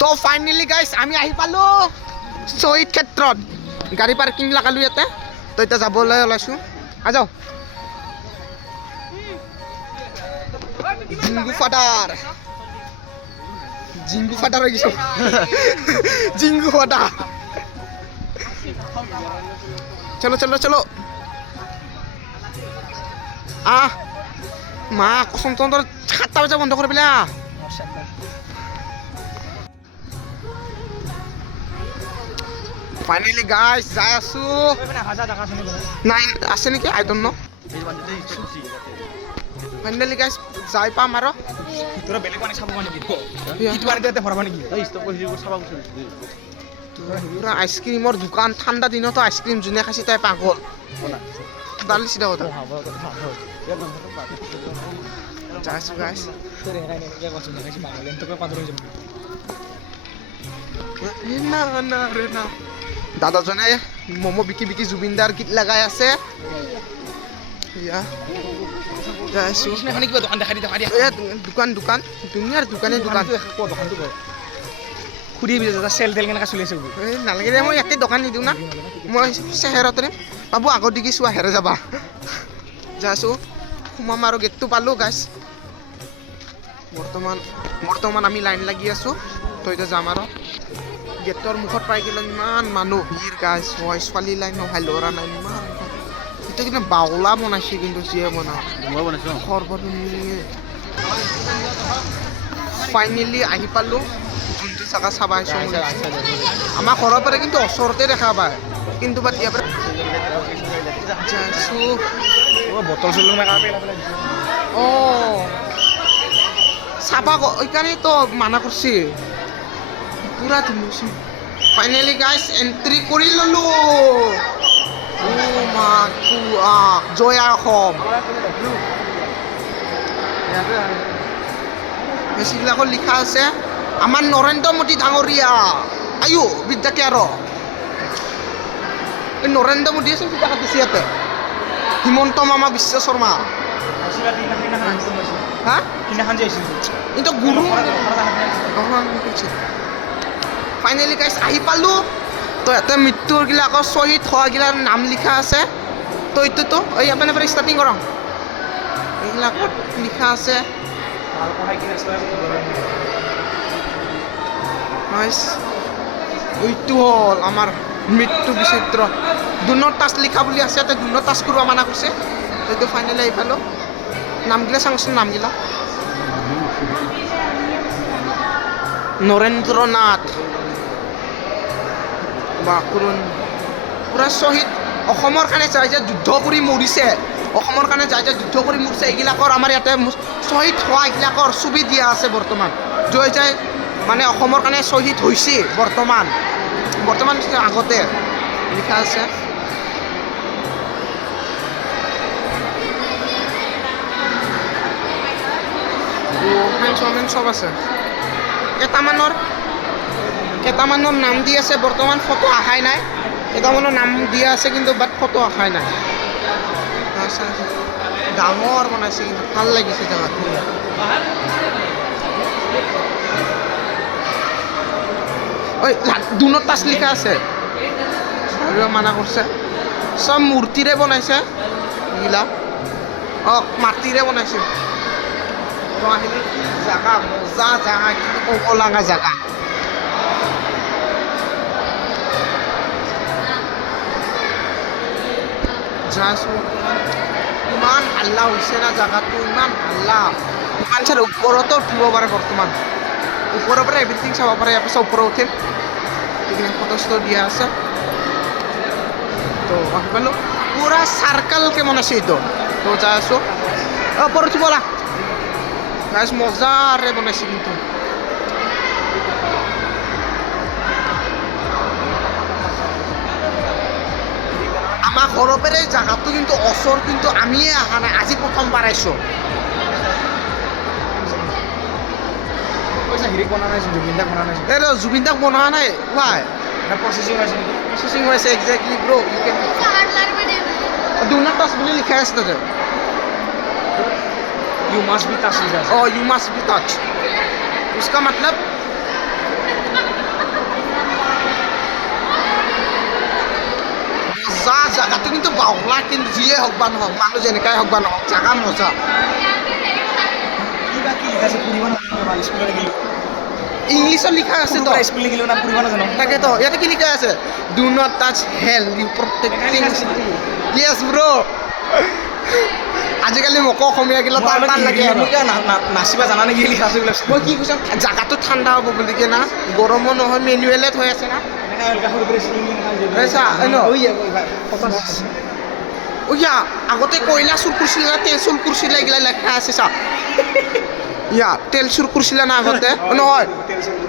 তো ফাইনেলি গাইছ আমি আহি পালো শ্বহীদ ক্ষেত্ৰত গাড়ী পাৰ্কিং লগালো ইয়াতে তো এতিয়া যাবলৈ ওলাইছোঁ আহ যাওঁ জিংগু ফাটাৰ হৈ গৈছোঁ জিংগু ফাটা চলো চলো চলো আহ মা কচম তহঁতৰ 7টা বজা বন্ধ কৰি পেলা ফাইনেলি গাইছ যাই আছো নাই আছে নেকি আই ডোন্ট নো ফাইনেলি গাইছ যাই পাম আৰু তোৰা বেলেগ মানে চাব মানে কি ইটো বাৰে ভৰাবা নাকি পুৰা আইচক্ৰীমৰ দোকান ঠাণ্ডা দিনতো আইচক্ৰীম যোনে খাইছে তাই পাগল দালি চিধা কথা যাইছো গাইছ দাদাজনে ম'ম' বিকি বিকি জুবিনদাৰ গীত লগাই আছে যাইছো কিবা দোকান দেখা দিয়া দোকান দোকান দুনিয়াৰ দোকানে দোকান খুদি চেল তেল কেনেকৈ চলি আছে নালাগে দে মই ইয়াতে দোকান নিদিওঁ না মই চেহেৰতে বাবু আগত দিগি চোৱা হেৰে যাবা যাইছো সোমাম আৰু গেটটো পালোঁ গাইছ বৰ্তমান আমি লাইন লাগি আছোঁ তো এতিয়া যাম আৰু গেটৰ মুখত পাই গ'লে ইমান মানুহ ভিৰ গাইছ হয় ছোৱালী লাইন নহয় ল'ৰা নাই ইমান এইটো কিন্তু বাউলা বনাইছে কিন্তু যিয়ে বনাওঁ ফাইনেলি আহি পালোঁ যোনটো জাগা চাব আহিছোঁ আমাৰ ঘৰৰ পৰা কিন্তু ওচৰতে দেখা পায় কিন্তু বাট ইয়াৰ পৰা যাইছোঁ বটল চল অঁ চাবা এইকাৰণেতো মানা কৰিছে পুৰা ধুনীয়া ফাইনেলি গাইছ এণ্ট্ৰি কৰি ল'লোঁ জয়া অসম বেছিবিলাকত লিখা আছে আমাৰ নৰেন্দ্ৰ মোদী ডাঙৰীয়া আয়ো বিদ্যাকে আৰু এই নৰেন্দ্ৰ মোদীয়ে চোন কিবা কাটিছে ইয়াতে হিমন্ত মামা বিশ্ব শৰ্মা হা এইটো গুৰু ফাইনেলি গাইছ আহি পালোঁ তো ইয়াতে মৃত্যুৰগিলাকৰ শ্বহীদ হোৱাগিলাৰ নাম লিখা আছে তো এইটোতো এই আপোনাৰ পৰা ষ্টাৰ্টিং কৰক এইবিলাকত লিখা আছে এইটো হ'ল আমাৰ মৃত্যু বিচিত্ৰ দুনৰ টাচ লিখা বুলি আছে ইয়াতে দুনৰ টাচ কৰিব মানা কৰিছে এইটো ফাইনেলি আহি পালোঁ নামগিলা চাওঁচোন নামগিলা নৰেন্দ্ৰ নাথ পুৰা শ্বহীদ অসমৰ কাৰণে যাই যে যুদ্ধ কৰি মৰিছে অসমৰ কাৰণে যাই যে যুদ্ধ কৰি মৰিছে এইগিলাকৰ আমাৰ ইয়াতে শ্বহীদ হোৱা এইগিলাকৰ ছবি দিয়া আছে বৰ্তমান জয় যায় মানে অসমৰ কাৰণে শ্বহীদ হৈছে বৰ্তমান আগতে লিখা আছে চব আছে কেইটামানৰ নাম দি আছে বৰ্তমান ফটো অহাই নাই কেইটামানৰ নাম দিয়া আছে কিন্তু বাট ফটো অহাই নাই ডাঙৰ বনাইছে কিন্তু ভাল লাগিছে জেগাটো ঐ দুনত টাচ লিখা আছে মানা কৰিছে চব মূৰ্তিৰে বনাইছে এইগিলা মাটিৰে বনাইছে জাগা মজা জাগা কিন্তু ক'ব লগা জাগা যাইছোঁ ইমান হাল্লা হৈছে না জাগাটো ইমান হাল্লা ইমান চাৰ ওপৰতো উঠিব পাৰে বৰ্তমান ওপৰৰ পৰা এভৰিথিং চাব পাৰে ইয়াৰ পাছত ওপৰত উঠিম এইখিনি ফটো দিয়া আছে তো আহি পালোঁ পুৰা চাৰ্কলকৈ বনাইছে এইটো তো যাই আছোঁ ওপৰত উঠিব ব'লা গাইছ মজাৰে বনাইছে কিন্তু আমাৰ ঘৰৰ পৰাই জাগাটো কিন্তু ওচৰ কিন্তু আমিয়ে অহা নাই আজি প্ৰথমবাৰ আহিছোঁ জুবিন দাক বনোৱা নাই ৱাই প্ৰচেচিং হৈছে exactly bro' do not touch বুলি লিখাই আছে তাতে You must be touched. Oh, you must be touched. उसका मतलब মজা জাগাটো কিন্তু বাউলা কিন্তু যিয়ে হওক বা নহওক মানুহ যেনেকাই হওক বা নহওক জাগা মজা কিবা কি লিখা আছে পঢ়িব নাজানো স্কুলত গেলো ইংলিছত লিখা আছে তো স্কুল গেলো না পঢ়িব নাজানো তাকেতো ইয়াতে কি লিখা আছে ডু নট টাচ হেল ইউ প্ৰটেক্টিং য়েছ ব্ৰ আজিকালি মোকো অসমীয়া গিলা তাৰ টান লাগে আৰু নাচিবা জানা নেকি লিখা আছে বোলে মই কি কৈছো জাগাটো ঠাণ্ডা হ'ব বুলি কি না গৰমো নহয় মেনুৱেলে থৈ আছে না ইয়া আগতে কয়লা চুৰ কৰিছিলে না তেল চুৰ কৰিছিলে এইগিলা লেখা আছে চা ইয়া তেল চুৰ কৰিছিলে না আগতে নহয়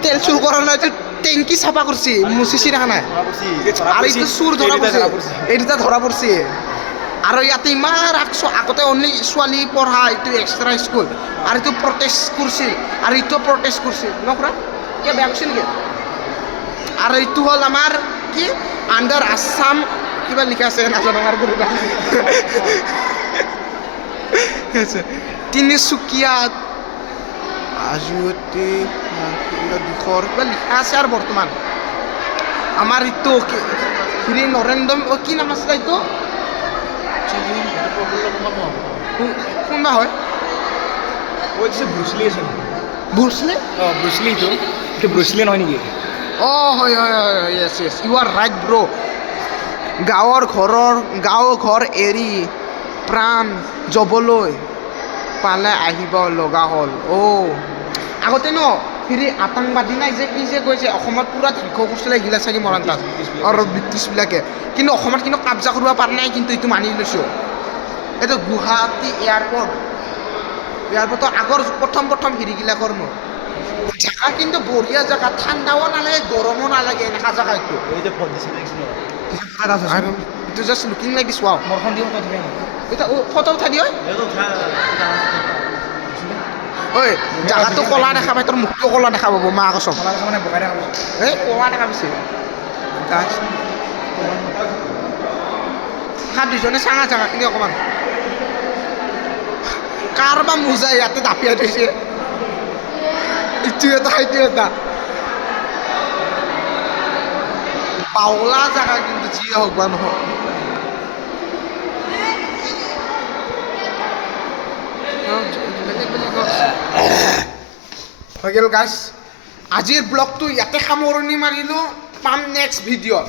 তেল চুৰ কৰা নাই টেংকি চাফা কৰিছে মুচিছি দেখা নাই আৰু এইটো চুৰ ধৰা পৰিছে এই দুটা ধৰা পৰিছে আৰু ইয়াতে ইমান ৰাখছো আগতে অনলি ছোৱালী পঢ়া এইটো এক্সট্ৰা স্কুল আৰু এইটো প্ৰটেষ্ট কৰিছিল আৰু এইটো প্ৰটেষ্ট কৰিছিল নকৰা কিয় বেয়া কৰিছিল নেকি আৰু এইটো হ'ল আমাৰ কি আণ্ডাৰ আছাম কিবা লিখা আছে নাজানো আৰু কৰিবা তিনিচুকীয়াত আজিৱতী দিশৰ কিবা লিখা আছে আৰু বৰ্তমান আমাৰ এইটো হেৰি নৰেন্দ্ৰ কি নাম আছিলে এইটো কোনবা হয় ব্ৰুচলি আছে ব্ৰুচলি অঁ ব্ৰুচলিটো ব্ৰুচলি নহয় নেকি অঁ হয় হয় হয় য়েছ য়েছ ইউ আৰ ৰাইট ব্ৰ' গাঁও ঘৰ এৰি প্ৰাণ যাবলৈ পালে আহিব লগা হ'ল আগতে ন হেৰি আতংবাদী নাই যে কি যে কৈছে অসমত পূৰা ধ্বংস কৰিছিলে এইগিলা চাগে মৰাণ তাত আৰু ব্ৰিটিছবিলাকে কিন্তু অসমত কিন্তু কাবজা কৰিব পৰা নাই কিন্তু এইটো মানি লৈছোঁ এইটো গুৱাহাটী এয়াৰপৰ্টৰ আগৰ প্ৰথম হেৰিগিলাকৰ ন জেগা কিন্তু বঢ়িয়া জেগা ঠাণ্ডাও নালাগে গৰমো নালাগে এনেকুৱা জেগা এইটো এইটো just looking like this wow মৰখন দিওঁ তই ধুনীয়া এটা ফটো উঠাই দিয় ঐ জেগাটো ক'লা দেখা পাই তোৰ মুখটো ক'লা দেখা পাব মা কচম মানে বগাই দেখা এই ক'লা দেখা পাইছে দুজনে চাঙা জেগাখিনি অকণমান কাৰোবাৰ মোজা ইয়াতে দাপিয়াই থৈছে ইটো এটা বাউলা জেগা কিন্তু যিয়ে হওক বা নহওক হৈ গ'ল গাইছ আজিৰ ব্লগটো ইয়াতে সামৰণি মাৰিলোঁ পাম নেক্সট ভিডিঅ'ত